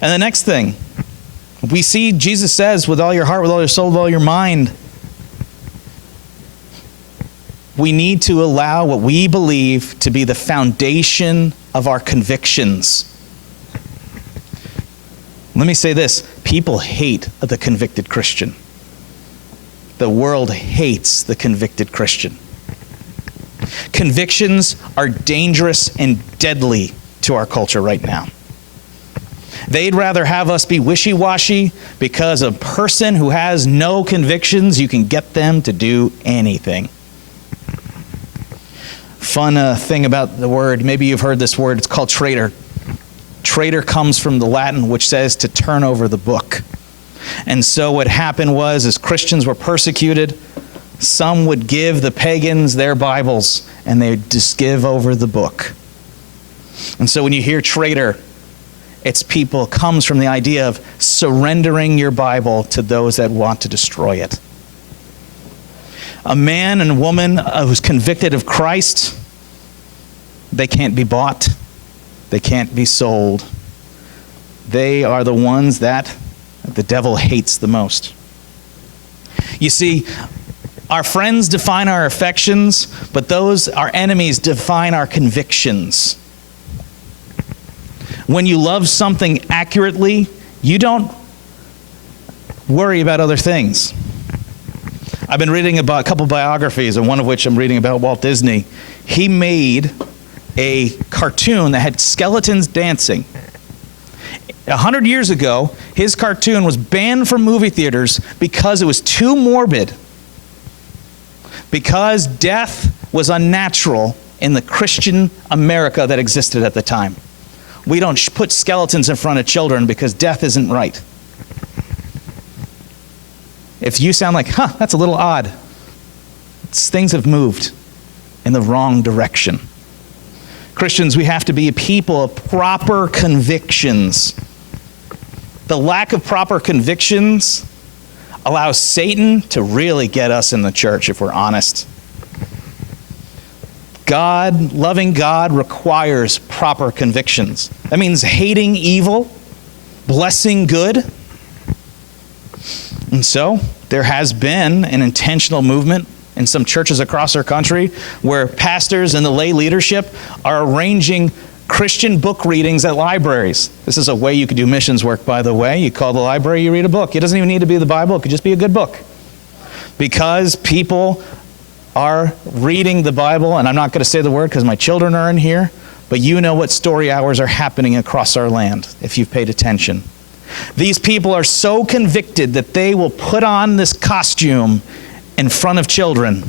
And the next thing, we see Jesus says, with all your heart, with all your soul, with all your mind. We need to allow what we believe to be the foundation of our convictions. Let me say this. People hate the convicted Christian. The world hates the convicted Christian. Convictions are dangerous and deadly to our culture right now. They'd rather have us be wishy-washy because a person who has no convictions, you can get them to do anything. Fun thing about the word, maybe you've heard this word, it's called traitor. Traitor comes from the Latin, which says to turn over the book. And so what happened was, as Christians were persecuted, some would give the pagans their Bibles, and they'd just give over the book. And so when you hear traitor, comes from the idea of surrendering your Bible to those that want to destroy it. A man and a woman who's convicted of Christ, they can't be bought. They can't be sold. They are the ones that the devil hates the most. You see, our friends define our affections, but our enemies define our convictions. When you love something accurately, you don't worry about other things. I've been reading about a couple biographies, and one of which I'm reading about Walt Disney. He made a cartoon that had skeletons dancing. 100 years ago, his cartoon was banned from movie theaters because it was too morbid. Because death was unnatural in the Christian America that existed at the time. We don't put skeletons in front of children because death isn't right. If you sound like, that's a little odd, things have moved in the wrong direction. Christians, we have to be a people of proper convictions. The lack of proper convictions allows Satan to really get us in the church, if we're honest. Loving God requires proper convictions. That means hating evil, blessing good. And so, there has been an intentional movement in some churches across our country where pastors and the lay leadership are arranging Christian book readings at libraries. This is a way you could do missions work, by the way. You call the library, you read a book. It doesn't even need to be the Bible. It could just be a good book. Because people are reading the Bible, and I'm not going to say the word because my children are in here, but you know what story hours are happening across our land if you've paid attention. These people are so convicted that they will put on this costume in front of children.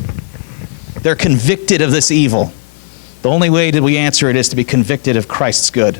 They're convicted of this evil. The only way that we answer it is to be convicted of Christ's good.